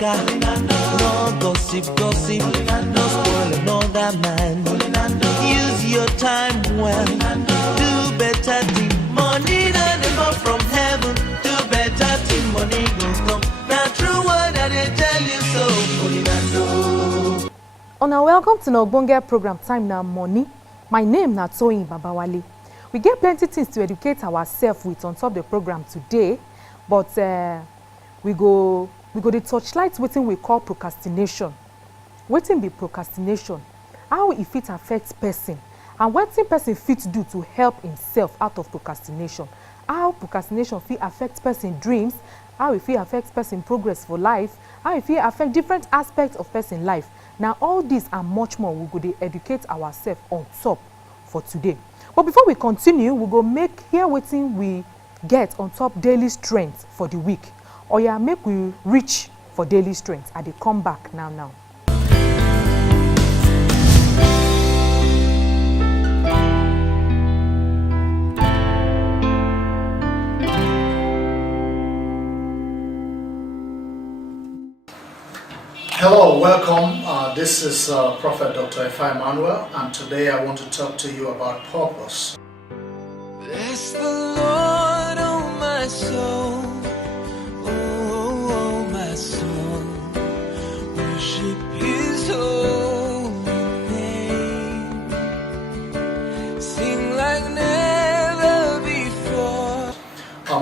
waka. No gossip, no spoil another man. Use your time well. Do better thing. Money don't come from heaven. Do better thing. Money go come. Now true word that they tell you so. Una welcome to the Ogbonge program Time Na Money. My name na Toyin Babawale. We get plenty things to educate ourselves with on top the program today, but we go the torchlight wetin we call procrastination. Wetin be procrastination? How it fit affect person, and wetin person fit do to help himself out of procrastination? How procrastination fit affect person dreams? How it fit affect person progress for life? How it fit affect different aspects of person life? Now all this and much more we go dey educate ourselves on top for today. But before we continue, we go hear wetin we get on top daily strength for the week. Oya, make we reach for daily strength. I dey come back now. Hello, welcome. This is Prophet Dr. Efai Emmanuel, and today I want to talk to you about purpose. Bless the Lord, oh my soul, oh my soul, worship His holy name, sing like never before.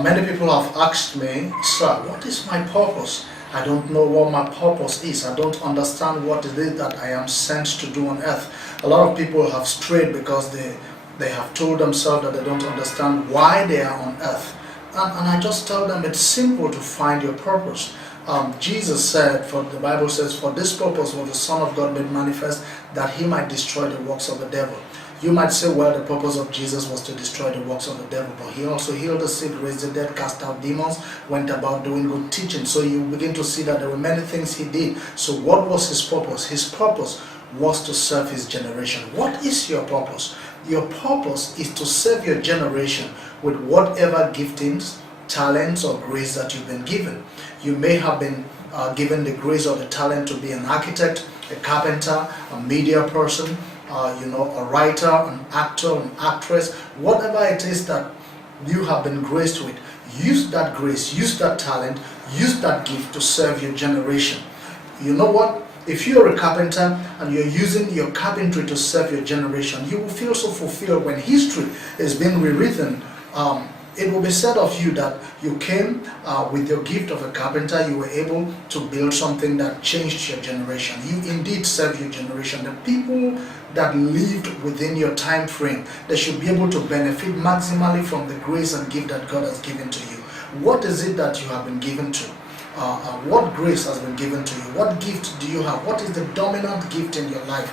Many people have asked me, sir, what is my purpose? I don't know what my purpose is. I don't understand what it is that I am sent to do on earth. A lot of people have strayed because they have told themselves that they don't understand why they are on earth. And I just tell them it's simple to find your purpose. Jesus said, the Bible says, for this purpose was the Son of God made manifest, that He might destroy the works of the devil. You might say, well, the purpose of Jesus was to destroy the works of the devil, but He also healed the sick, raised the dead, cast out demons, went about doing good teaching. So you begin to see that there were many things He did. So what was His purpose? His purpose was to serve His generation. What is your purpose? Your purpose is to serve your generation with whatever giftings, talents, or grace that you've been given. You may have been given the grace or the talent to be an architect, a carpenter, a media person, a writer, an actor, an actress, whatever it is that you have been graced with. Use that grace, use that talent, use that gift to serve your generation. You know what? If you're a carpenter and you're using your carpentry to serve your generation, you will feel so fulfilled when history is being rewritten. It will be said of you that you came with your gift of a carpenter, you were able to build something that changed your generation. You indeed serve your generation. The people that lived within your time frame, they should be able to benefit maximally from the grace and gift that God has given to you. What is it that you have been given to? What grace has been given to you? What gift do you have? What is the dominant gift in your life?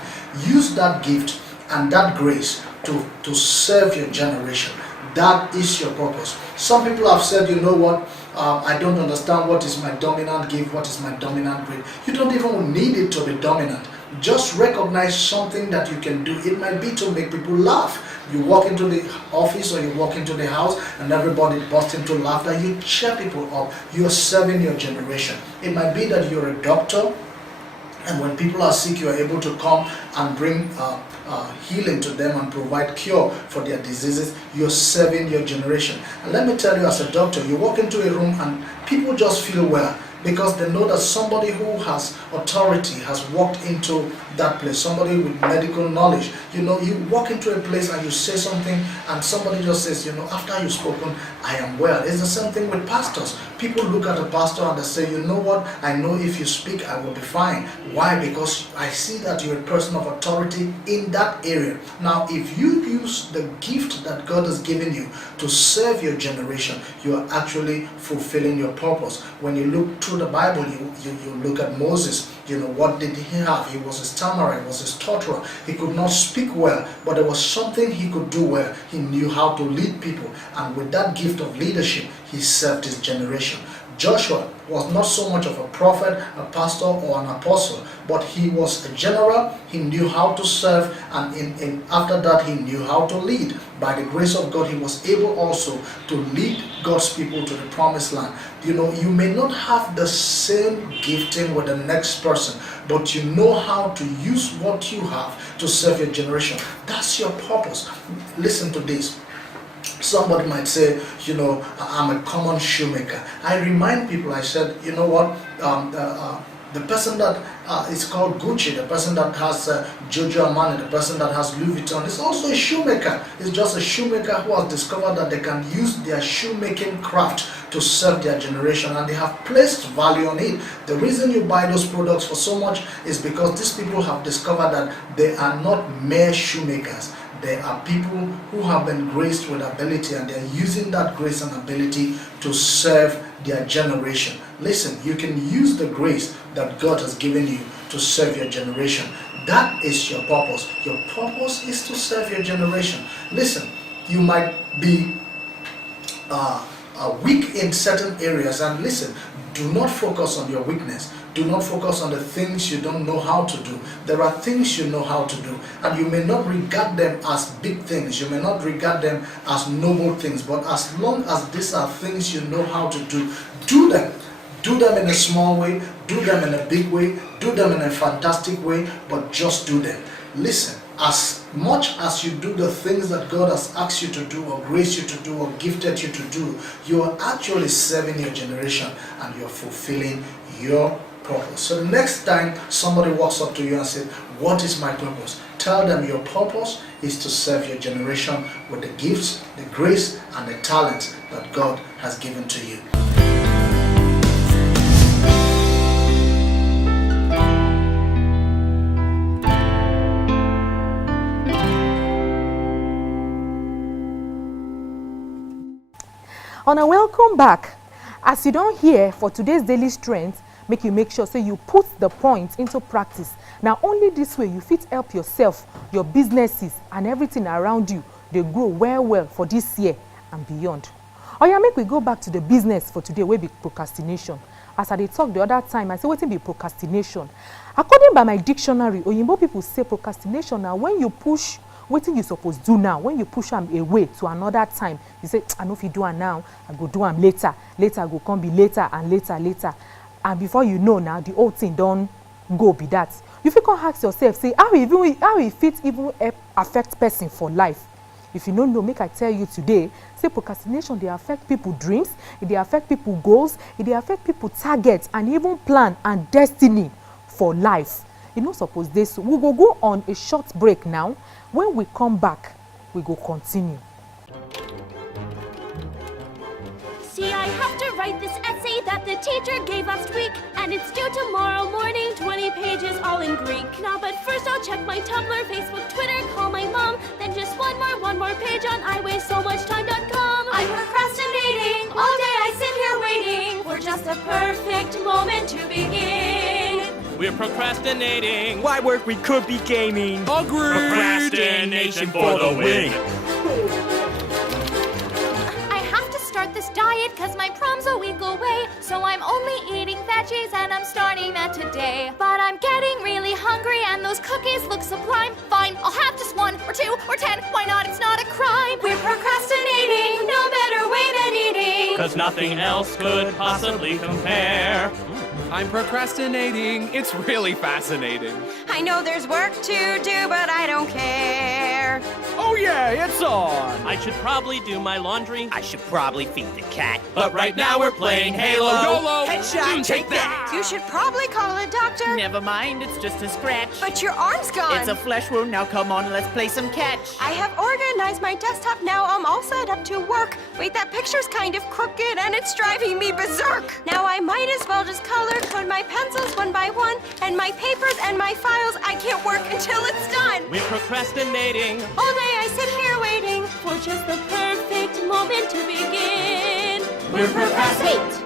Use that gift and that grace to serve your generation. That is your purpose. Some people have said, you know what, I don't understand what is my dominant gift, what is my dominant grace. You don't even need it to be dominant. Just recognize something that you can do. It might be to make people laugh. You walk into the office or you walk into the house and everybody bursts into laughter. You cheer people up. You are serving your generation. It might be that you're a doctor, and when people are sick, you are able to come and bring healing to them and provide cure for their diseases. You're serving your generation. And let me tell you, as a doctor, you walk into a room and people just feel well, because they know that somebody who has authority has walked into that place, somebody with medical knowledge. You walk into a place and you say something and somebody just says, after you've spoken, I am well. It's the same thing with pastors. People look at a pastor and they say, you know what, I know if you speak, I will be fine. Why? Because I see that you're a person of authority in that area. Now, if you use the gift that God has given you to serve your generation, you are actually fulfilling your purpose. When you look through the Bible, you look at Moses. What did he have? He was a stammerer, he was a stutterer. He could not speak well, but there was something he could do well. He knew how to lead people, and with that gift of leadership, he served his generation. Joshua was not so much of a prophet, a pastor, or an apostle, but he was a general. He knew how to serve, and after that he knew how to lead. By the grace of God, he was able also to lead God's people to the promised land. You know, you may not have the same gifting with the next person, but you know how to use what you have to serve your generation. That's your purpose. Listen to this. Somebody might say, you know, I'm a common shoemaker. I remind people, I said, you know what, the person that is called Gucci, the person that has Giorgio Armani, the person that has Louis Vuitton, is also a shoemaker. It's just a shoemaker who has discovered that they can use their shoemaking craft to serve their generation, and they have placed value on it. The reason you buy those products for so much is because these people have discovered that they are not mere shoemakers. They are people who have been graced with ability, and they're using that grace and ability to serve their generation. Listen, you can use the grace that God has given you to serve your generation. That is your purpose. Your purpose is to serve your generation. Listen, you might be weak in certain areas, and listen, do not focus on your weakness. Do not focus on the things you don't know how to do. There are things you know how to do, and you may not regard them as big things. You may not regard them as noble things, but as long as these are things you know how to do, do them. Do them in a small way, do them in a big way, do them in a fantastic way, but just do them. Listen, as much as you do the things that God has asked you to do, or graced you to do, or gifted you to do, you are actually serving your generation, and you're fulfilling your purpose. So the next time somebody walks up to you and says, what is my purpose? Tell them your purpose is to serve your generation with the gifts, the grace, and the talents that God has given to you. On a welcome back. As you don't hear for today's daily strength, make sure so you put the point into practice. Now only this way you fit help yourself, your businesses, and everything around you. They grow well for this year and beyond. Oh yeah, make we go back to the business for today, wey be procrastination. As I talked the other time, I say wetin be procrastination. According by my dictionary, Oyinbo people say procrastination now when you push wetin you suppose do now, when you push am away to another time. You say, I no fit do am now, I go do am later. Later go come be later and later. And before you know now, the whole thing don go be that. You fit come ask yourself, say, how e fit even affect person for life? If you don't know, make I tell you today, say procrastination, they affect people dreams, they affect people goals, they affect people targets, and even plan and destiny for life. You know, suppose this, we go on a short break now. When we come back, we go continue. See, I have to write this essay that the teacher gave last week, and it's due tomorrow morning, 20 pages all in Greek. Now, but first I'll check my Tumblr, Facebook, Twitter, call my mom, then just one more page on iwastesomuchtime.com. I'm procrastinating, all day I sit here waiting for just the perfect moment to begin. We're procrastinating. Why work? We could be gaming. Procrastination for the win. I have to start this diet cause my prom's a week away, so I'm only eating veggies and I'm starting that today. But I'm getting really hungry and those cookies look sublime. Fine, I'll have just 1 or 2 or 10, why not? It's not a crime. We're procrastinating, no better way than eating, Cause nothing else could possibly compare. I'm procrastinating. It's really fascinating. I know there's work to do, but I don't care. Oh yeah, it's on. I should probably do my laundry, I should probably feed the cat. but right now we're playing Halo. YOLO! Take that! You should probably call a doctor. Never mind, it's just a scratch. But your arm's gone. It's a flesh wound. Now come on, let's play some catch. I have organized my desktop now. I'm all set up to work. Wait, that picture's kind of crooked and it's driving me berserk. Now I might as well just color code my pencils one by one, and my papers and my files. I can't work until it's done. We're procrastinating. all day I sit here waiting for just the perfect moment to begin. We're procrastinating.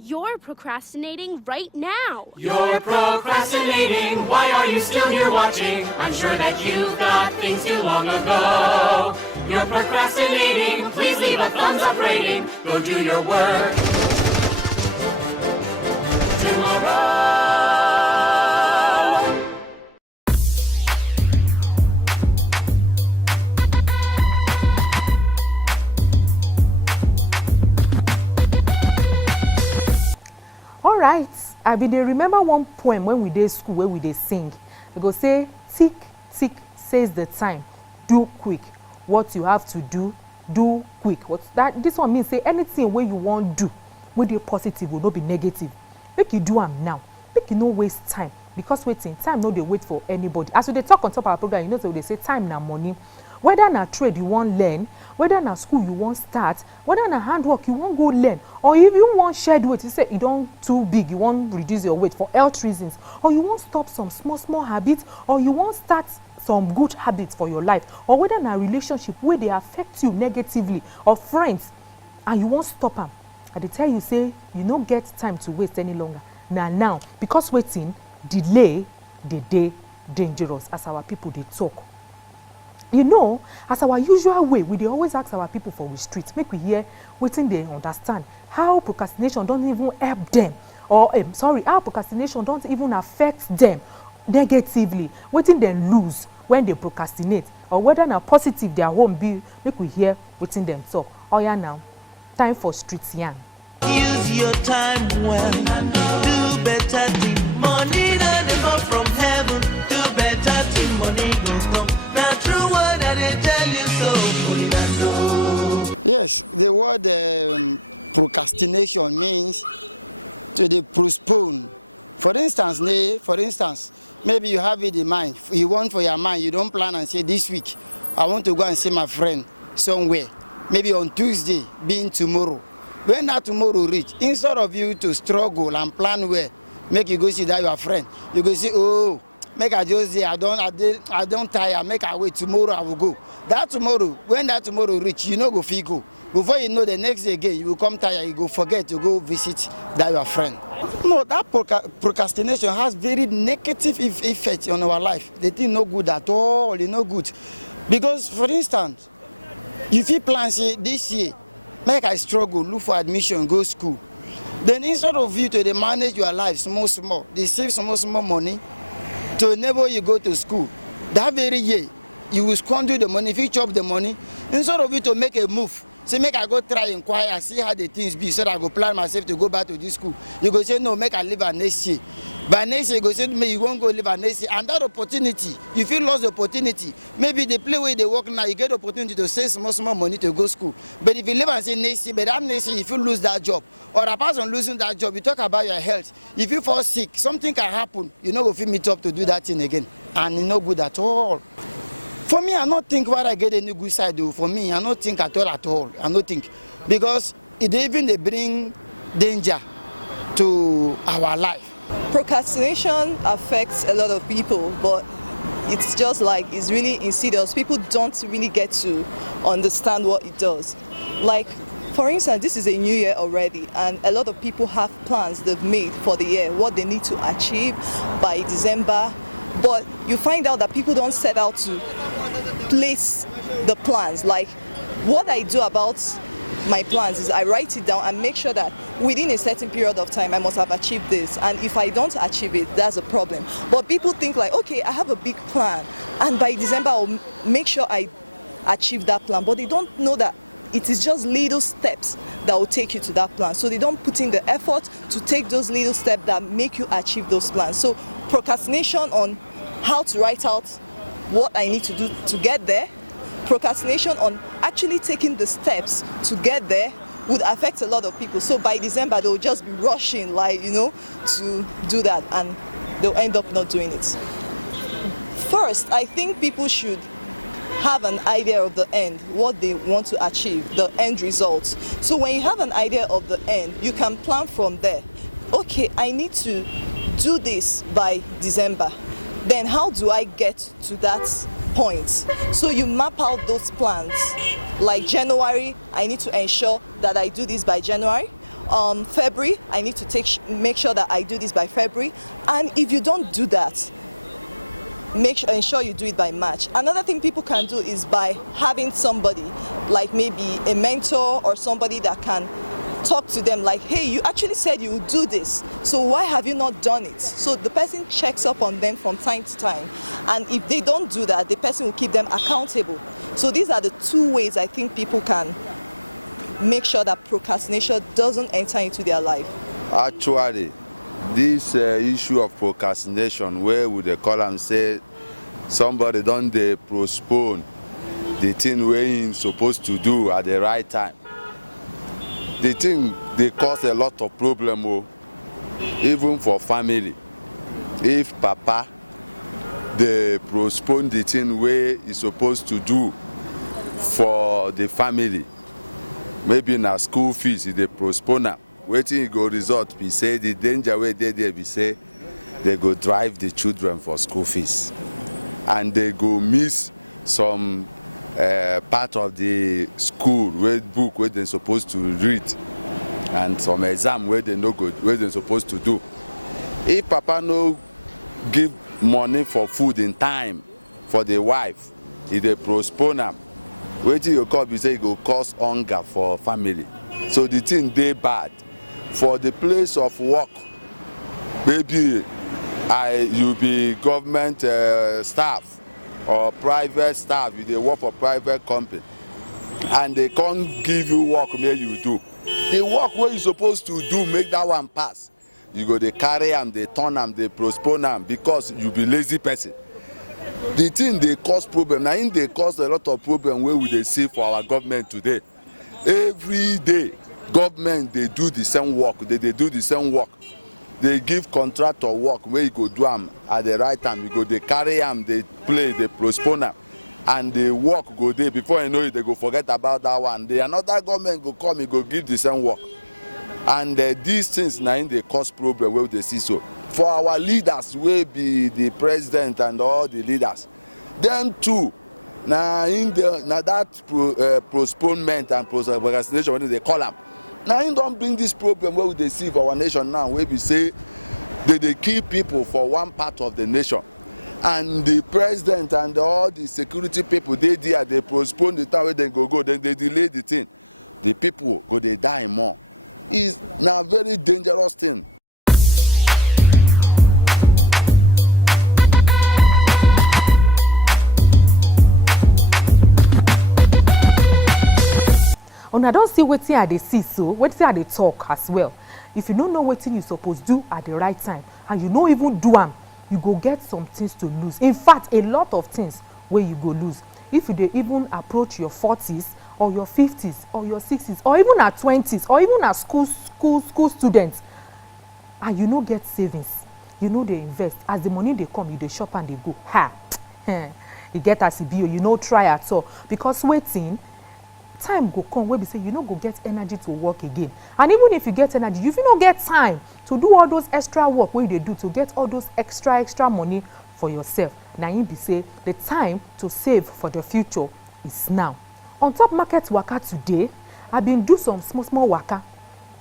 You're procrastinating right now. You're procrastinating. Why are you still here watching? I'm sure that you've got things too long ago. You're procrastinating. Please leave a thumbs up rating. Go do your work. All right, I be dey remember one poem when we dey school where we dey sing. We go say, tick, tick, says the time. Do quick. What you have to do quick. This one means say anything where you want do, wey dey positive will not be negative. Make you do am now. Make you no waste time. Because waiting, time no dey wait for anybody. As we dey talk on top of our program, you know, so they say time na money. Whether na trade you wan learn, whether na school you wan start, whether na handwork you wan go learn, or if you wan shed weight, you say e don too big, you wan reduce your weight for health reasons, or you wan stop some small habits, or you wan start some good habits for your life, or whether na relationship wey dey affect you negatively, or friends, and you wan stop am, I dey tell you say you no get time to waste any longer. Na now, because waiting, delay dey dangerous, as our people dey talk. You know, as our usual way, we dey always ask our people for the street, make we hear wetin they understand, how procrastination don't even help them, or how procrastination don't even affect them negatively, wetin dem lose when they procrastinate, or whether na positive their home be. Make we hear wetin dem talk. Oya now, time for street yarn. Use your time well. Do better thing. Money don't fall from heaven. Do better thing. Money go come. Now true word that they tell you so. Yes, the word procrastination means to postpone. For instance, maybe you have it in mind. You want for your mind. You don't plan and say this week I want to go and see my friend somewhere. Maybe on Tuesday, being tomorrow. When that tomorrow reach, instead of you to struggle and plan where, make you go see that your friend. You go say, oh, make I just say I don't tire. Make I wait, tomorrow I will go. That tomorrow, when that tomorrow reach, you know go feel go. Before you know, the next day again, you will come tired. You go forget to go visit that your friend. No, that procrastination has very negative effect on our life. The thing no good at all. It's no good, because for instance, if you plan say this year, make I struggle, look for admission, go school. Then instead of you to manage your life small, they save small money to enable you go to school. That very year, you will squander the money. If you chop the money, instead of you to make a move, say make I go try inquire, see how the things be, so that I go plan myself to go back to this school. You go say no, make I leave at next year. By next year, you go say me, you won't go live at next year. And that opportunity, if you lost the opportunity, maybe the play where they work now, you get the opportunity to save small money to go school. But if you live and say next year, but that next year, if you lose that job, or apart from losing that job, you talk about your health. If you fall sick, something can happen. You know, if you meet up to do that thing again, and it's not good at all. For me, I don't think what I get any good side though. For me, I don't think at all. I don't think, because they bring danger to our life. Procrastination affects a lot of people, but it's just like it's really insidious. People don't really get to understand what it does. Like, for instance, this is a new year already, and a lot of people have plans they've made for the year, what they need to achieve by December. But you find out that people don't set out to place the plans. Like, what I do about my plans is I write it down and make sure that within a certain period of time I must have achieved this, and if I don't achieve it, that's a problem. But people think like, okay, I have a big plan and by December I'll make sure I achieve that plan, but they don't know that it is just little steps that will take you to that plan. So they don't put in the effort to take those little steps that make you achieve those plans. So procrastination on how to write out what I need to do to get there, procrastination on actually taking the steps to get there would affect a lot of people. So by December, they'll just be rushing, like, you know, to do that, and they'll end up not doing it. First, I think people should have an idea of the end, what they want to achieve, the end results. So when you have an idea of the end, you can plan from there. Okay, I need to do this by December. Then how do I get to that point? So you map out those plans. Like January, I need to ensure that I do this by January. February, I need to make sure that I do this by February. And if you don't do that, ensure you do it by March. Another thing people can do is by having somebody, like maybe a mentor or somebody that can talk to them like, hey, you actually said you would do this, so why have you not done it? So the person checks up on them from time to time, and if they don't do that, the person will keep them accountable. So these are the two ways I think people can make sure that procrastination doesn't enter into their life. Actually, this issue of procrastination, where would they call and say somebody don't they postpone the thing where he's supposed to do at the right time. The thing they cause a lot of problem, even for family. If papa they postpone the thing where he's supposed to do for the family, maybe na school fees they postpone am, wetin go result be say the danger wey dey there be say they go drive the children for school fees and they go miss some part of the school book where they supposed to read and some exam where they no go where they supposed to do. If papa no give money for food in time for the wife, if they postpone am, wetin you call be say e go cause hunger for family. So the thing dey bad for the place of work. Maybe you be government staff or private staff, you dey work for private company and they can't give you work make you do. The work wey you supposed to do make that one pass, you go dey carry am, dey turn am, dey postpone am because you be lazy person. The thing dey cause problem, na im dey cause a lot of problem wey we dey see for our government today. Every day government dey do the same work, they dey do the same work. They give contractor work where you go do am at the right time, you go dey carry am, dey play, dey postpone am, and the work go dey. Before you know it, they go forget about that one. The another government go come, e go give the same work, and these things na im dey cause problem wey we dey see. So for our leaders wey be the president and all the leaders, them too na that postponement and procrastination wey they call am, na im don bring this problem wey we dey see for our nation now, wey be say they dey kill people for one part of the nation, and the president and all the security people dey there, they postpone the time wey dem go, then they delay the thing. The people go dey die more. It's na very dangerous thing. Una don see wetin I dey see, so wetin I dey talk as well. If you no know wetin you suppose do at the right time and you no even do am, you go get some things to lose. In fact, a lot of things wey you go lose if you dey even approach your 40s or your 50s or your 60s or even at 20s or even as school students, and you no get savings, you no dey invest. As the money dey come, you dey shop and dey go. You get as e be, you no try at all, because wetin time go come wey be say you no go get energy to work again. And even if you get energy, you fit no get time to do all those extra work wey you dey do to get all those extra money for yourself. Na im be say the time to save for the future is now. On top market waka today, I been do some small waka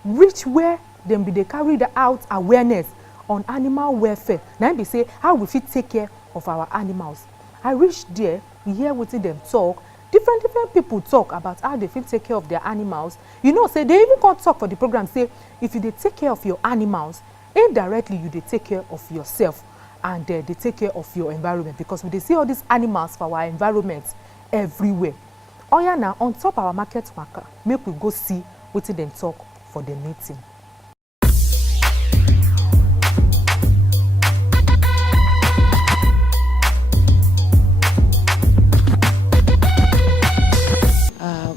reach where dem be dey carry out awareness on animal welfare. Na im be say how we fit take care of our animals. I reach there, we hear wetin dem talk. Different people talk about how they fit take care of their animals. You know, say they even come talk for the program, say if you dey take care of your animals, indirectly you dey take care of yourself, and they take care of your environment, because we dey see all these animals for our environment everywhere. Oya na on top our market waka, make we go see wetin dem talk for the meeting.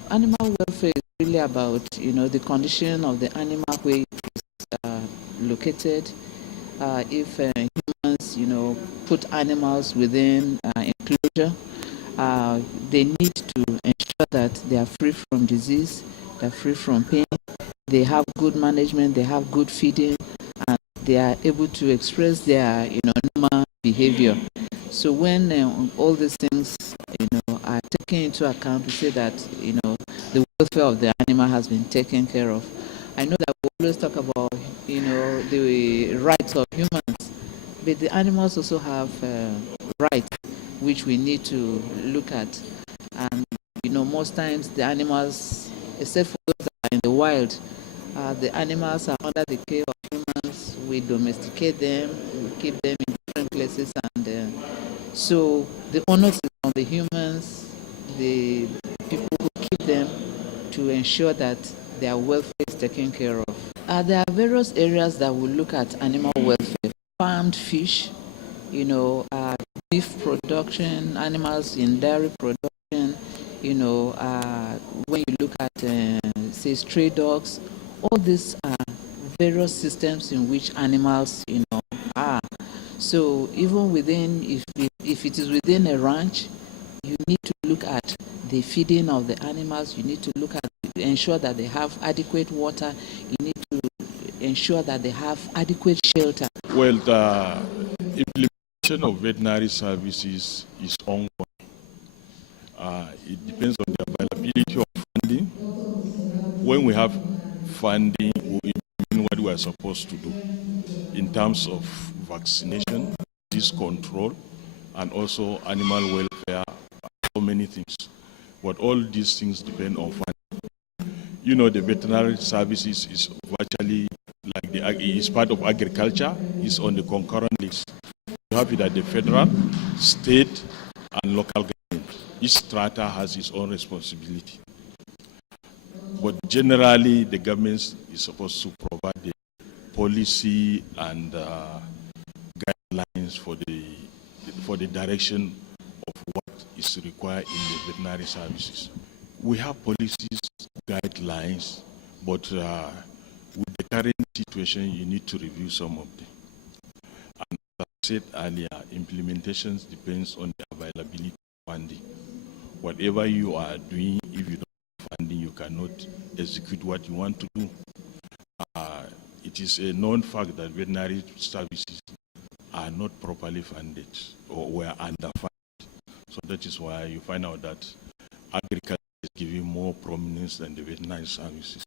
Animal welfare is really about, the condition of the animal where it is located. If humans, put animals within enclosure, they need to ensure that they are free from disease, they are free from pain, they have good management, they have good feeding, and they are able to express their, normal behavior. So when all these things, are taken into account, we say that, the welfare of the animal has been taken care of. I know that we always talk about, the rights of humans, but the animals also have rights which we need to look at. And, most times the animals, except for those that are in the wild, The animals are under the care of humans. We domesticate them, we keep them in different places, and so the onus is on the humans, the people who keep them, to ensure that their welfare is taken care of. There are various areas that will look at animal welfare. Farmed fish, beef production, animals in dairy production, when you look at, say, stray dogs, all these are various systems in which animals, are. So even within, if it is within a ranch, you need to look at the feeding of the animals. You need to ensure that they have adequate water. You need to ensure that they have adequate shelter. Well, the implementation of veterinary services is ongoing. It depends on the availability of funding. When we have funding, we implement what we are supposed to do in terms of vaccination, disease control, and also animal welfare, so many things. But all these things depend on funding. The veterinary services is virtually like is part of agriculture, is on the concurrent list. You have it at the federal, state, and local government. Each strata has its own responsibility. But generally, the government is supposed to provide the policy and guidelines for the direction of what is required in the veterinary services. We have policies, guidelines, but with the current situation, you need to review some of them. And as I said earlier, implementations depends on the availability of funding. Whatever you are doing, if you don't have funding, you cannot execute what you want to do. It is a known fact that veterinary services are not properly funded or were underfunded. So that is why you find out that agriculture is giving more prominence than the veterinary services.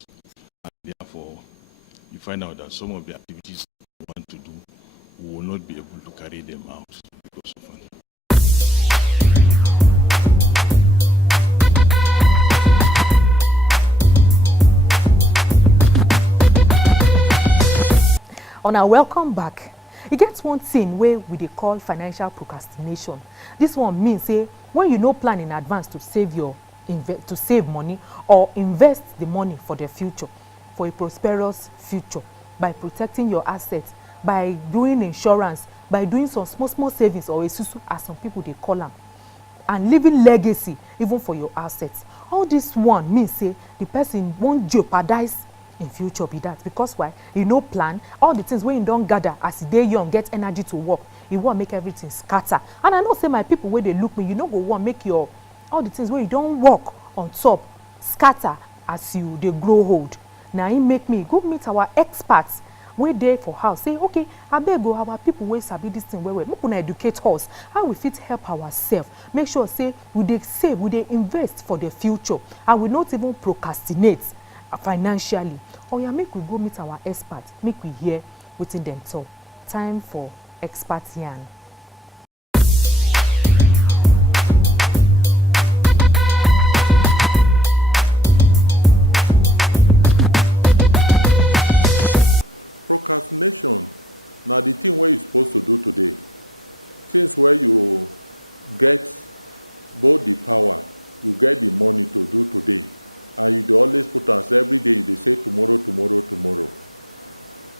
And therefore, you find out that some of the activities we want to do, we will not be able to carry them out because of funding. Una welcome back. E get one thing wey we dey call financial procrastination. This one mean say when you no plan in advance to save money or invest the money for the future, for a prosperous future, by protecting your assets, by doing insurance, by doing some small savings or esusu as some people dey call am, and leaving legacy even for your assets. All this one mean say the person won't jeopardize in future be that, because why? You no plan all the things wey you don gather as you dey young, get energy to work, you want make everything scatter. And I know say my people wey dey look me, you no go want make your all the things wey you don work on top scatter as you dey grow old. Na im make me go meet our experts wey dey for house, say okay, abeg o, our people wey sabi this thing well well, make una educate us how we fit help ourselves, make sure say we dey save, we dey invest for the future, and we not even procrastinate financially. Oya, make we go meet our experts, make we hear wetin dem talk. Time for expert yarn. Procrastination na the thing wey you supposed to do today. Things where you get both the power, you get the money to do today, and you dey always put am every day. You dey say tomorrow, tomorrow, tomorrow.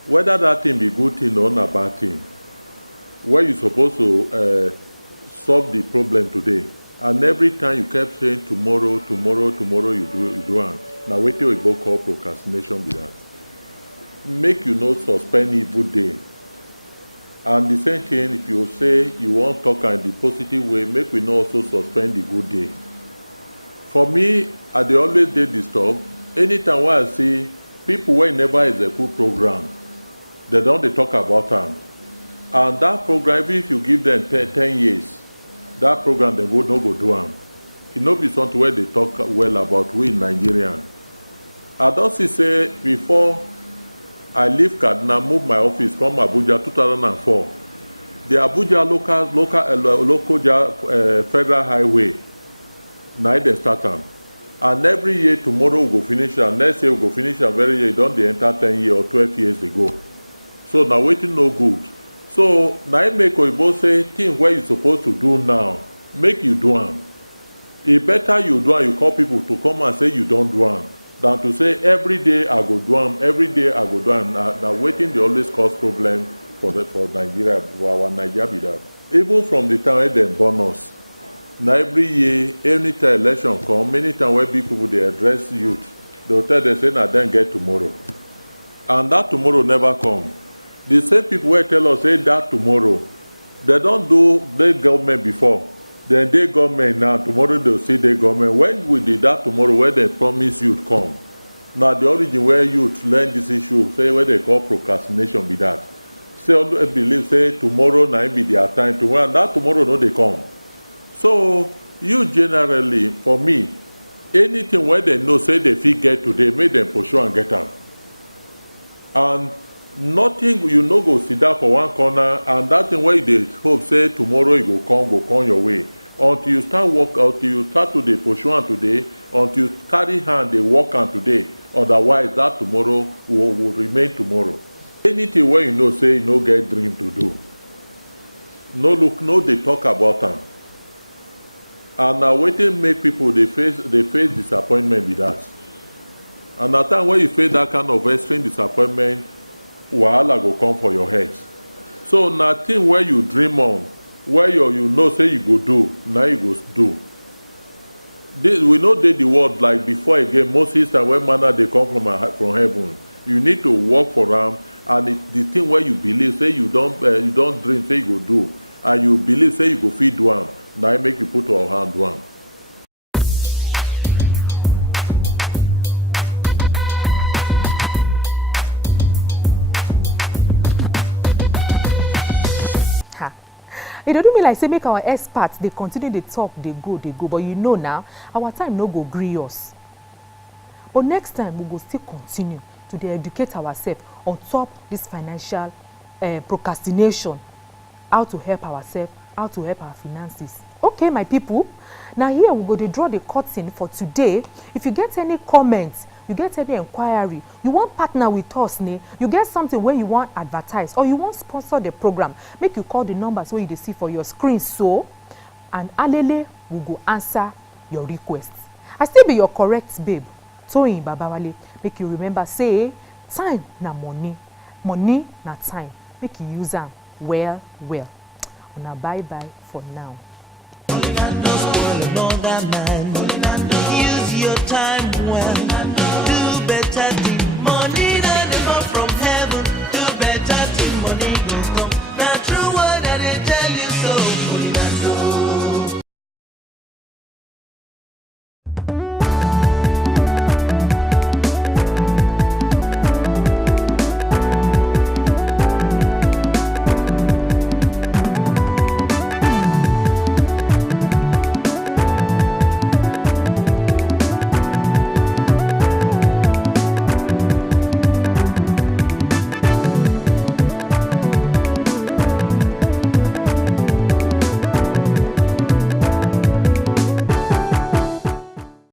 Whether that thing be good thing or na bad thing, where you supposed to solve the problem today, and every time you kept saying tomorrow, tomorrow, tomorrow, you do am. Na wetin oyibo call procrastination be that. Make you no suspend evil day. And the same thing, if you say you wan talk in the positive way, make we no also suspend the good day. For me, I dey always dey disturbed anytime wey I see people wey never execute program, they don dey talk about am. And that program, even if you give them 10 years, that program dem no go do am. E no be something wey dey talk well about we in Nigeria. I don see say before I leave Kaduna, move my office come Abuja 2004. The Abuja local federal highway, na dem start am. And every year, tomorrow we go finish am, next year we go finish am, very year, don dey enter 10 years or 12 years ago. So na wetin no good. So na im make oyibo say thing wey you suppose to do now, make you do am. E better you do am, you call people to come and say you don do am, than to say every day I go do am, every day I go do am. Na wetin dey always cause problem for Nigeria, for our Nigeria be that. Even from the time wey dem born us, na every year, anytime election come, many times wey big people dey address youth, they go tell them say na dem get tomorrow, and that tomorrow never come. The same people wey tell us say that tomorrow, they don do the government before, then dey government now, tomorrow they still dey government. When we dey that tomorrow wey dem promise youth come, na the origin where youth learn this issue, say wey they call procrastination be that. Say always believe say tomorrow na im be their time tomorrow, and that tomorrow no dey come. So you generally, for me, anything wey dem know say they fit get today, make dem pursue and get am. And nothing, you no go sit down for one corner, and that thing wey you dey hope say tomorrow e go come your way, until you start work, until you start to dey pursue am today, until you carry hand dey work am today. Otherwise that tomorrow will remain tomorrow. Anything wey you know say you no get dream to do, no look, no dey talk about am. And na wetin make people dey face disappointment be that. And na time when you face that kind of extreme disappointment, wahala go come for your head. So na thing wey you dream on, where you know say you go do, na you go do. We no dey the world like before again. Moses and when manna dey come from heaven, you need to work for am, and the thing wey you believe say you don dream say you go do, and you believe say you go fit do am, na im make you put your hand do am. E dey do me like say make our experts dey continue dey talk, dey go, but you know now our time no go gree us. But next time we go still continue to dey educate ourselves on top this financial procrastination, how to help ourselves, how to help our finances. Okay, my people, now here we go dey draw the curtain for today. If you get any comments, you get any inquiry, you want partner with us, you get something where you want advertise, or you want sponsor the program, make you call the numbers where you see for your screen, so and Alele will go answer your request. I still be your correct babe, Toyin Babawale. Make you remember, say time na money, money na time. Make you use them well. Una bye for now. Use your time.